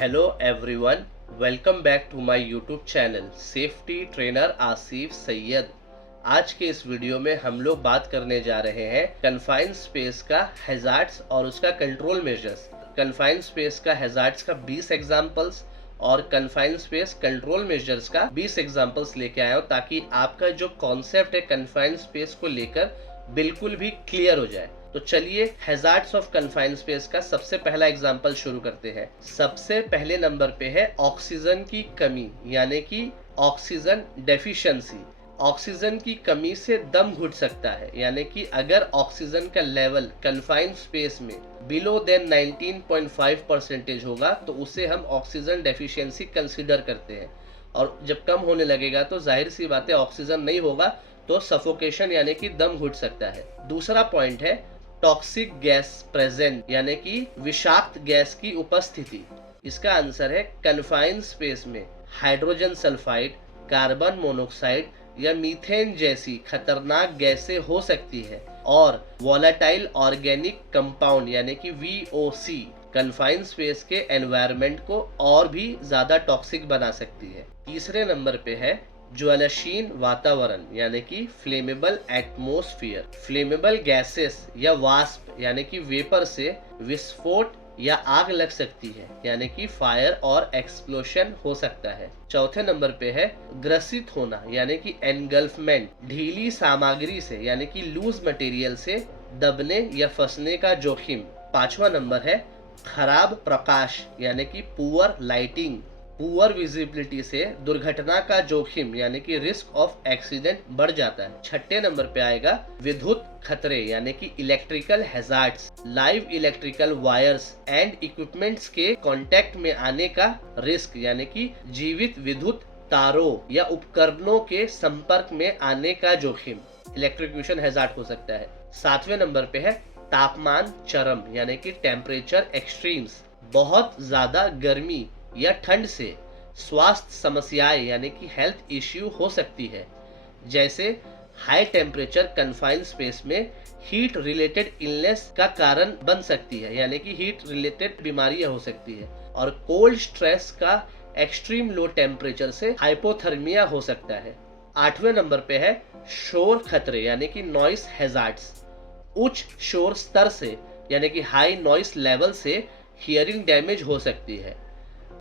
Hello everyone, welcome back to my YouTube channel safety trainer Asif Syed. आज के इस video में हम लोग बात करने जा रहे हैं कन्फाइंड स्पेस का हैजार्ड्स और उसका कंट्रोल मेजर्स। कन्फाइंड स्पेस का हैजार्ड्स का 20 एग्जांपल्स और कन्फाइंड स्पेस कंट्रोल मेजर्स का 20 एग्जांपल्स लेके आया हूँ, ताकि आपका जो कॉन्सेप्ट है कन्फाइंड स्पेस को लेकर बिल्कुल भी क्लियर हो जाए। तो चलिए हैजार्ड्स ऑफ कन्फाइंड स्पेस का सबसे पहला एग्जांपल शुरू करते हैं। सबसे पहले नंबर पे है ऑक्सीजन की कमी, यानी कि ऑक्सीजन डेफिशिएंसी। ऑक्सीजन की कमी से दम घुट सकता है, यानी कि अगर ऑक्सीजन का लेवल कन्फाइंड स्पेस में बिलो देन 19.5% होगा तो उसे हम ऑक्सीजन डेफिशिएंसी कंसीडर करते हैं। और जब कम होने लगेगा तो जाहिर सी बात है ऑक्सीजन नहीं होगा तो सफोकेशन यानी कि दम घुट सकता है। दूसरा पॉइंट है टॉक्सिक गैस प्रेजेंट, यानी कि विषाक्त गैस की उपस्थिति। इसका आंसर है कन्फाइंड स्पेस में हाइड्रोजन सल्फाइड, कार्बन मोनोक्साइड या मीथेन जैसी खतरनाक गैसें हो सकती है और वोलेटाइल ऑर्गेनिक कंपाउंड यानी कि VOC कन्फाइंड स्पेस के एनवायरनमेंट को और भी ज्यादा टॉक्सिक बना सकती है। तीसरे नंबर पे है ज्वलनशील वातावरण यानी कि फ्लेमेबल एटमॉस्फेयर। फ्लेमेबल गैसेस या वाष्प यानी कि वेपर से विस्फोट या आग लग सकती है, यानी कि फायर और एक्सप्लोशन हो सकता है। चौथे नंबर पे है ग्रसित होना यानी कि एनगल्फमेंट, ढीली सामग्री से यानी कि लूज मटेरियल से दबने या फंसने का जोखिम। पांचवा नंबर है खराब प्रकाश यानी कि पुअर लाइटिंग, पुअर विजिबिलिटी से दुर्घटना का जोखिम यानी कि रिस्क ऑफ एक्सीडेंट बढ़ जाता है। छठे नंबर पे आएगा विद्युत खतरे यानी कि electrical hazards, live electrical wires and equipments के कांटेक्ट में आने का रिस्क यानी कि जीवित विद्युत तारों या उपकरणों के संपर्क में आने का जोखिम, इलेक्ट्रिक्यूशन हैजार्ड हो सकता है। सातवें नंबर पे है तापमान चरम यानी कि टेम्परेचर एक्सट्रीम्स, बहुत ज्यादा गर्मी या ठंड से स्वास्थ्य समस्याएं यानी कि हेल्थ इश्यू हो सकती है, जैसे हाई टेम्परेचर कन्फाइंड स्पेस में हीट रिलेटेड इलनेस का कारण बन सकती है, यानी कि हीट रिलेटेड बीमारियां हो सकती है। और कोल्ड स्ट्रेस का एक्सट्रीम लो टेम्परेचर से हाइपोथर्मिया हो सकता है। आठवें नंबर पे है शोर खतरे यानी कि नॉइस हैजार्ड्स, उच्च शोर स्तर से यानी कि हाई नॉइस लेवल से हियरिंग डैमेज हो सकती है।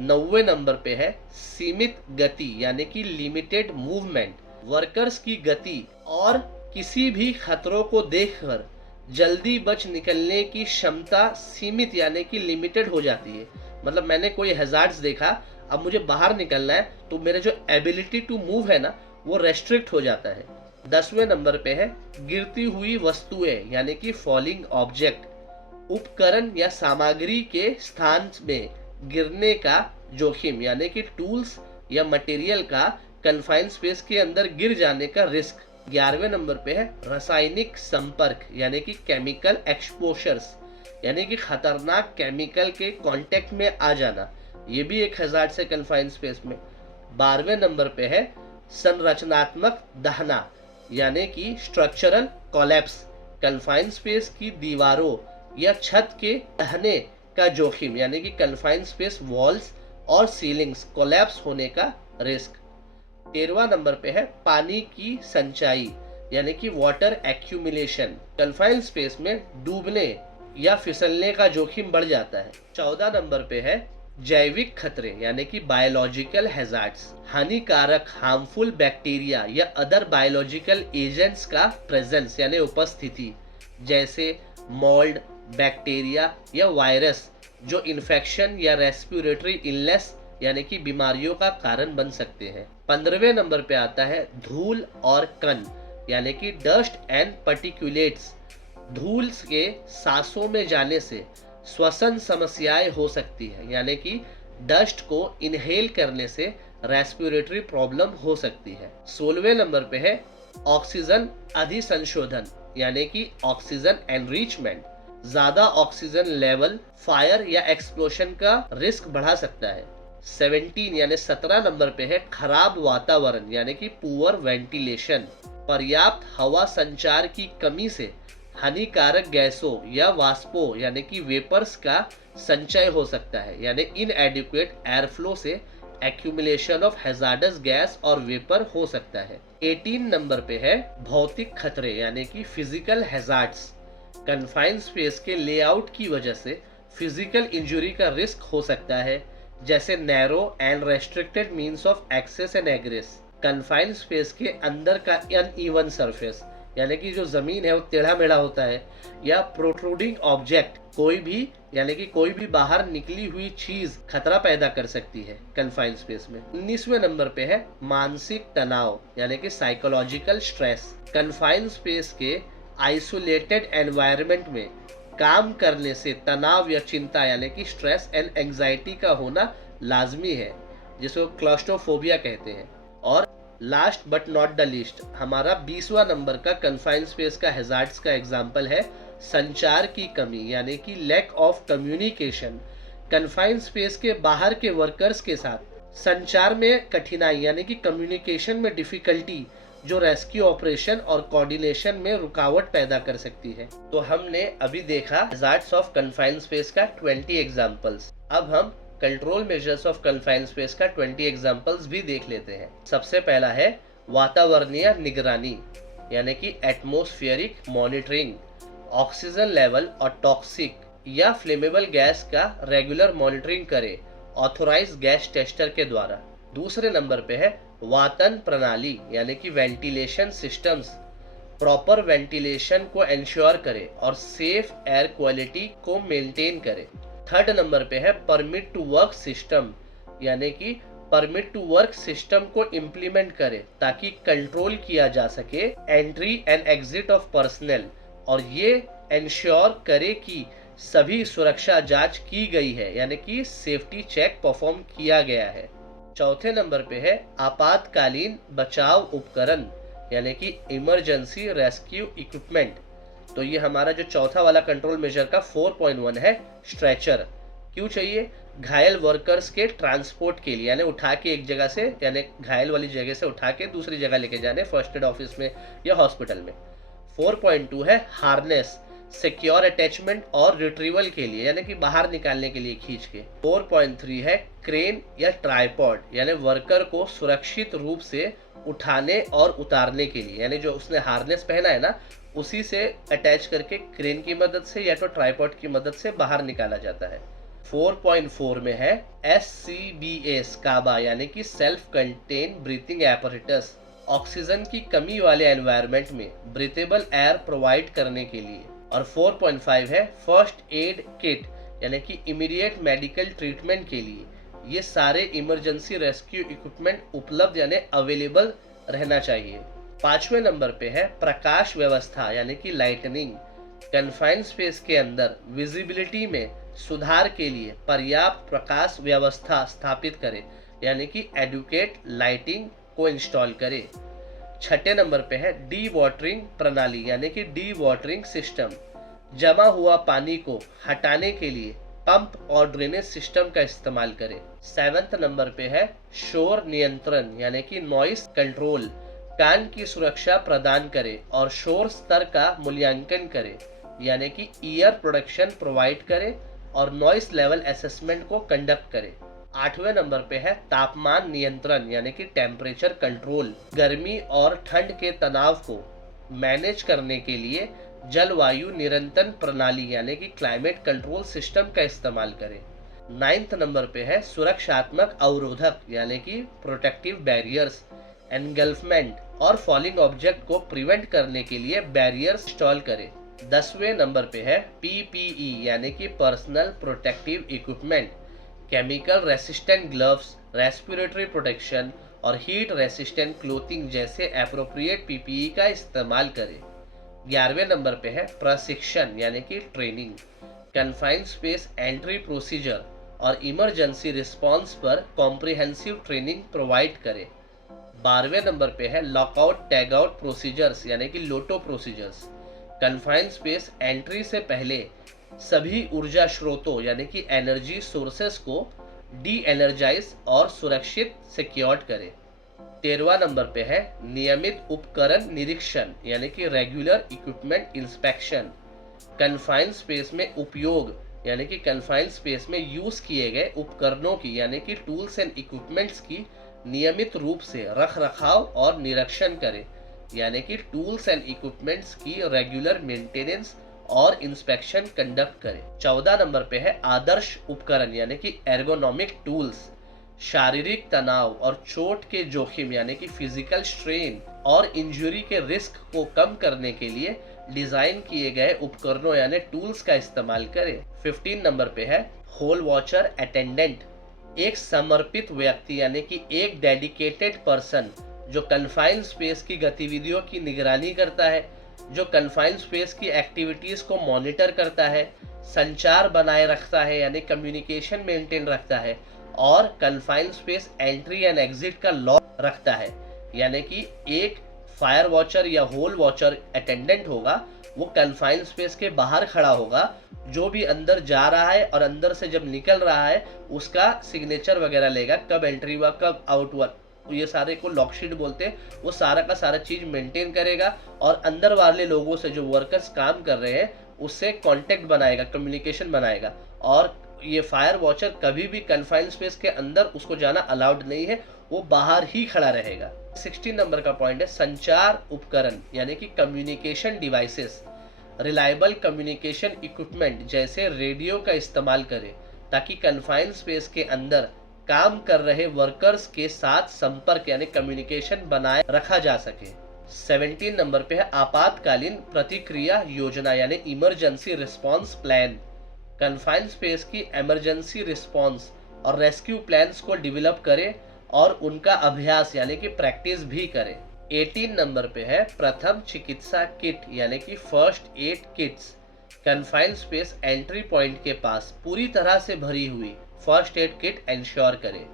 9वें नंबर पे है सीमित गति यानी कि लिमिटेड मूवमेंट, वर्कर्स की गति और किसी भी खतरों को देखकर जल्दी बच निकलने की क्षमता सीमित यानी कि लिमिटेड हो जाती है। मतलब मैंने कोई हैजार्ड्स देखा, अब मुझे बाहर निकलना है तो मेरा जो एबिलिटी टू मूव है ना वो रेस्ट्रिक्ट हो जाता है। 10वें नंबर पे है गिरती हुई वस्तुएं यानी कि फॉलिंग ऑब्जेक्ट, उपकरण या सामग्री के स्थान में गिरने का जोखिम यानी कि टूल्स या मटेरियल का कन्फाइंड स्पेस के अंदर गिर जाने का रिस्क। 11वें नंबर पे है रासायनिक संपर्क यानी कि केमिकल एक्सपोजर्स, यानी कि खतरनाक केमिकल के कांटेक्ट में आ जाना, ये भी एक हैजार्ड से कन्फाइंड स्पेस में। 12वें नंबर पे है संरचनात्मक दहना यानी कि स्ट्रक्चरल कोलैप्स, कन्फाइंड स्पेस की दीवारों या छत के ढहने का जोखिम यानी कि कन्फाइंड स्पेस वॉल्स और सीलिंग्स कोलैप्स होने का रिस्क। 13वां नंबर पे है पानी की संचाई यानी कि वाटर एक्यूमुलेशन, कन्फाइंड स्पेस में डूबने या फिसलने का जोखिम बढ़ जाता है। 14 नंबर पे है जैविक खतरे यानी कि बायोलॉजिकल हैजार्ड्स, हानिकारक हार्मफुल बैक्टीरिया या अदर बायोलॉजिकल एजेंट्स का प्रेजेंस यानी उपस्थिति, जैसे मोल्ड, बैक्टीरिया या वायरस जो इन्फेक्शन या रेस्पिरेटरी इलनेस यानी कि बीमारियों का कारण बन सकते हैं। 15वें नंबर पे आता है धूल और कण यानी कि डस्ट एंड पार्टिकुलेट्स, धूल के सांसों में जाने से श्वसन समस्याएं हो सकती है, यानी कि डस्ट को इनहेल करने से रेस्पिरेटरी प्रॉब्लम हो सकती है। 16वें नंबर पे है ऑक्सीजन अधिसंशोधन यानी कि ऑक्सीजन एनरिचमेंट, ज्यादा ऑक्सीजन लेवल फायर या एक्सप्लोशन का रिस्क बढ़ा सकता है। 17 नंबर पे है खराब वातावरण यानी कि पुअर वेंटिलेशन, पर्याप्त हवा संचार की कमी से हानिकारक गैसों या वाष्पों यानी कि वेपर्स का संचय हो सकता है, यानी इनएडिक्वेट एयर फ्लो से एक्यूमुलेशन ऑफ हैजार्डस गैस और वेपर हो सकता है। 18 नंबर पे है भौतिक खतरे यानी कि फिजिकल हैजार्ड्स। कन्फाइंड स्पेस के लेआउट की वजह से फिजिकल इंजरी का रिस्क हो सकता है, जैसे narrow and restricted means of access and egress. Confined space के अंदर का अनइवन सरफेस यानी कि जो जमीन है वो टेढ़ा मेढ़ा होता है, या प्रोट्रूडिंग ऑब्जेक्ट यानी कि कोई भी बाहर निकली हुई चीज खतरा पैदा कर सकती है कन्फाइंड स्पेस में। 19वें नंबर पे है मानसिक तनाव यानी कि साइकोलॉजिकल स्ट्रेस। कन्फाइंड स्पेस के आइसोलेटेड एनवायरनमेंट में काम करने से तनाव या चिंता यानी कि स्ट्रेस एंड एंजाइटी का होना लाजमी है, जिसको क्लॉस्ट्रोफोबिया कहते हैं। और last but not the least, हमारा 20वां नंबर का कन्फाइंड स्पेस का हैजार्ड्स का एग्जाम्पल है संचार की कमी यानी कि lack of communication. Confined space के बाहर के वर्कर्स के साथ संचार में कठिनाई यानी कि कम्युनिकेशन में डिफिकल्टी, जो रेस्क्यू ऑपरेशन और कोऑर्डिनेशन में रुकावट पैदा कर सकती है। तो हमने अभी देखा हैजार्ड्स ऑफ कन्फाइंड स्पेस का 20 एग्जांपल्स। अब हम control measures of confined space का 20 एग्जांपल्स भी देख लेते हैं। सबसे पहला है वातावरणीय निगरानी यानी कि एटमॉस्फेरिक मॉनिटरिंग। ऑक्सीजन लेवल और टॉक्सिक या फ्लेमेबल गैस का रेगुलर मॉनिटरिंग करे ऑथोराइज गैस टेस्टर के द्वारा। दूसरे नंबर पे है वातन प्रणाली यानी कि वेंटिलेशन सिस्टम्स। प्रॉपर वेंटिलेशन को इंश्योर करे और सेफ एयर क्वालिटी को मेंटेन करे। थर्ड नंबर पे है परमिट टू वर्क सिस्टम यानी कि परमिट टू वर्क सिस्टम को इम्प्लीमेंट करे ताकि कंट्रोल किया जा सके entry and exit of personal, और ये इंश्योर करे कि सभी सुरक्षा जांच की गई है यानी कि सेफ्टी चेक परफॉर्म किया गया है। चौथे नंबर पे है आपातकालीन बचाव उपकरण यानी कि इमरजेंसी रेस्क्यू इक्विपमेंट। तो ये हमारा जो चौथा वाला कंट्रोल मेजर का 4.1 है स्ट्रेचर। क्यों चाहिए? घायल वर्कर्स के ट्रांसपोर्ट के लिए, यानी उठा के एक जगह से यानी घायल वाली जगह से उठा के दूसरी जगह लेके जाने फर्स्ट एड ऑफिस में या हॉस्पिटल में। 4.2 है हार्नेस, सिक्योर अटैचमेंट और रिट्रीवल के लिए यानी कि बाहर निकालने के लिए खींच के। 4.3 है क्रेन या ट्राइपॉड यानी वर्कर को सुरक्षित रूप से उठाने और उतारने के लिए, यानी जो उसने हार्नेस पहना है ना उसी से अटैच करके क्रेन की मदद से या तो ट्राइपॉड की मदद से बाहर निकाला जाता है। 4.4 में है SCBA काबा यानी कि self contain breathing apparatus. Oxygen की कमी वाले एनवायरनमेंट में ब्रीथेबल एयर प्रोवाइड करने के लिए। और 4.5 है फर्स्ट एड किट यानी कि इमीडिएट मेडिकल ट्रीटमेंट के लिए। ये सारे इमरजेंसी रेस्क्यू इक्विपमेंट उपलब्ध यानी अवेलेबल रहना चाहिए। 5वें नंबर पे है प्रकाश व्यवस्था यानी कि लाइटनिंग। कन्फाइंड स्पेस के अंदर विजिबिलिटी में सुधार के लिए पर्याप्त प्रकाश व्यवस्था स्थापित करें यानी कि एडुकेट लाइटिंग को इंस्टॉल करें। 6ठे नंबर पे है डी वाटरिंग प्रणाली यानी कि डी वाटरिंग सिस्टम। जमा हुआ पानी को हटाने के लिए पंप और ड्रेनेज सिस्टम का इस्तेमाल करें। 7th नंबर पे है शोर नियंत्रण यानी कि नॉइस कंट्रोल। कान की सुरक्षा प्रदान करे और शोर स्तर का मूल्यांकन करे यानी कि ईयर प्रोडक्शन प्रोवाइड करे और नॉइस लेवल असेसमेंट को कंडक्ट करे। 8वें नंबर पे है तापमान नियंत्रण यानी कि टेम्परेचर कंट्रोल। गर्मी और ठंड के तनाव को मैनेज करने के लिए जलवायु नियंत्रण प्रणाली यानी कि क्लाइमेट कंट्रोल सिस्टम का इस्तेमाल करें। 9th नंबर पे है सुरक्षात्मक अवरोधक यानी कि प्रोटेक्टिव बैरियर्स। एनगल्फमेंट और फॉलिंग ऑब्जेक्ट को प्रिवेंट करने के लिए बैरियर्स इंस्टॉल करें। 10वें नंबर पे है PPE यानी कि personal protective equipment. Chemical resistant gloves, respiratory protection और हीट रेसिस्टेंट क्लोथिंग जैसे एप्रोप्रिएट PPE का इस्तेमाल करें। 11वें नंबर पे है प्रशिक्षण यानी कि training. Confined space entry procedure और इमरजेंसी रिस्पांस पर कॉम्प्रिहेंसिव ट्रेनिंग प्रोवाइड करें। 12वें नंबर पे है लॉकआउट टैग आउट प्रोसीजर्स यानी कि लोटो प्रोसीजर्स। कन्फाइंड स्पेस एंट्री से पहले सभी ऊर्जा स्रोतों यानी कि एनर्जी सोर्सेस को डी एनर्जाइज और सुरक्षित सिक्योर्ड करें। 13वां नंबर पे है नियमित उपकरण निरीक्षण यानी कि regular equipment inspection. Confined space में उपयोग यानी कि कन्फाइंड स्पेस में यूज किए गए उपकरणों की यानी कि टूल्स एंड इक्विपमेंट्स की नियमित रूप से रख रखाव और निरीक्षण करें यानी कि टूल्स एंड इक्विपमेंट्स की रेगुलर मेंटेनेंस और इंस्पेक्शन कंडक्ट करें। 14 नंबर पे है आदर्श उपकरण यानी कि एर्गोनॉमिक टूल्स। शारीरिक तनाव और चोट के जोखिम यानी कि फिजिकल स्ट्रेन और इंजरी के रिस्क को कम करने के लिए डिजाइन किए गए उपकरणों यानी टूल्स का इस्तेमाल करें। 15 नंबर पे है होल वॉचर अटेंडेंट, एक समर्पित व्यक्ति यानी कि एक डेडिकेटेड पर्सन जो कन्फाइंड स्पेस की गतिविधियों की निगरानी करता है, जो कन्फाइंड स्पेस की एक्टिविटीज को मॉनिटर करता है, संचार बनाए रखता है यानी कम्युनिकेशन मेंटेन रखता है और confined space entry and exit का लॉक रखता है। यानी कि एक फायर वॉचर या होल वॉचर अटेंडेंट होगा, वो कन्फाइंड स्पेस के बाहर खड़ा होगा, जो भी अंदर जा रहा है और अंदर से जब निकल रहा है उसका सिग्नेचर वगैरह लेगा, कब एंट्री हुआ कब आउट हुआ, ये सारे को लॉकशीट बोलते हैं। वो सारा का सारा चीज मेंटेन करेगा और अंदर वाले लोगों से जो वर्कर्स काम कर रहे हैं उससे कांटेक्ट बनाएगा, कम्युनिकेशन बनाएगा। और ये फायर वॉचर कभी भी कन्फाइंड स्पेस के अंदर उसको जाना अलाउड नहीं है, वो बाहर ही खड़ा रहेगा। 16 नंबर का पॉइंट है संचार उपकरण यानी कि communication devices. Reliable communication equipment जैसे रेडियो का इस्तेमाल करें ताकि कन्फाइंड स्पेस के अंदर काम कर रहे वर्कर्स के साथ संपर्क यानी कम्युनिकेशन बनाए रखा जा सके। 17 नंबर पे है आपातकालीन प्रतिक्रिया योजना यानी emergency response plan. Confined space की इमरजेंसी रिस्पांस और रेस्क्यू प्लान्स को डेवलप करें और उनका अभ्यास यानी कि प्रैक्टिस भी करें। 18 नंबर पे है प्रथम चिकित्सा किट यानी कि first aid kits. Confined space entry point के पास पूरी तरह से भरी हुई फर्स्ट एड किट इंश्योर करें।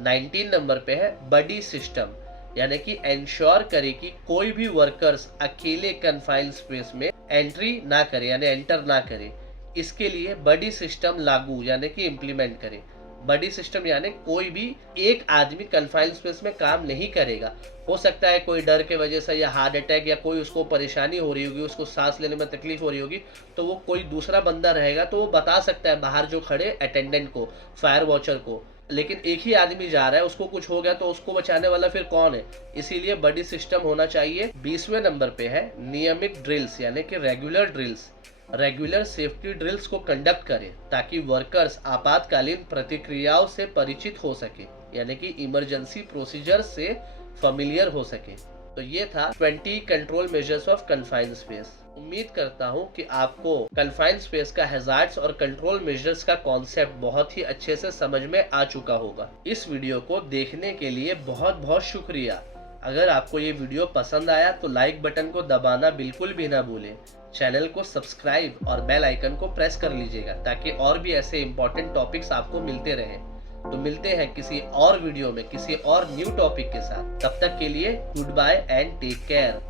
19 नंबर पे है बडी सिस्टम यानी कि इंश्योर करें कि कोई भी वर्कर्स अकेले कन्फाइंड स्पेस में एंट्री ना करे यानी एंटर ना करे। इसके लिए बडी सिस्टम लागू यानी कि इम्प्लीमेंट करें। बडी सिस्टम यानी कोई भी एक आदमी कन्फाइंड स्पेस में काम नहीं करेगा। हो सकता है कोई डर के वजह से या हार्ट अटैक या कोई उसको परेशानी हो रही होगी, उसको सांस लेने में तकलीफ हो रही होगी, तो वो कोई दूसरा बंदा रहेगा तो वो बता सकता है बाहर जो खड़े अटेंडेंट को, फायर वॉचर को। लेकिन एक ही आदमी जा रहा है, उसको कुछ हो गया तो उसको बचाने वाला फिर कौन है, इसीलिए बडी सिस्टम होना चाहिए। 20वें नंबर पे है नियमित ड्रिल्स यानी कि regular drills. Regular safety drills को कंडक्ट करें ताकि वर्कर्स आपातकालीन प्रतिक्रियाओं से परिचित हो सके यानी कि इमरजेंसी प्रोसीजर से फेमिलियर हो सके। तो ये था 20 control measures of confined space. उम्मीद करता हूँ कि आपको कन्फाइंड स्पेस का हैजार्ड्स और कंट्रोल मेजर्स का कॉन्सेप्ट बहुत ही अच्छे से समझ में आ चुका होगा। इस वीडियो को देखने के लिए बहुत बहुत शुक्रिया। अगर आपको ये वीडियो पसंद आया तो लाइक बटन को दबाना बिल्कुल भी ना भूलें। चैनल को सब्सक्राइब और बेल आइकन को प्रेस कर लीजिएगा ताकि और भी ऐसे इंपॉर्टेंट टॉपिक्स आपको मिलते रहें। तो मिलते हैं किसी और वीडियो में किसी और न्यू टॉपिक के साथ। तब तक के लिए goodbye and take care.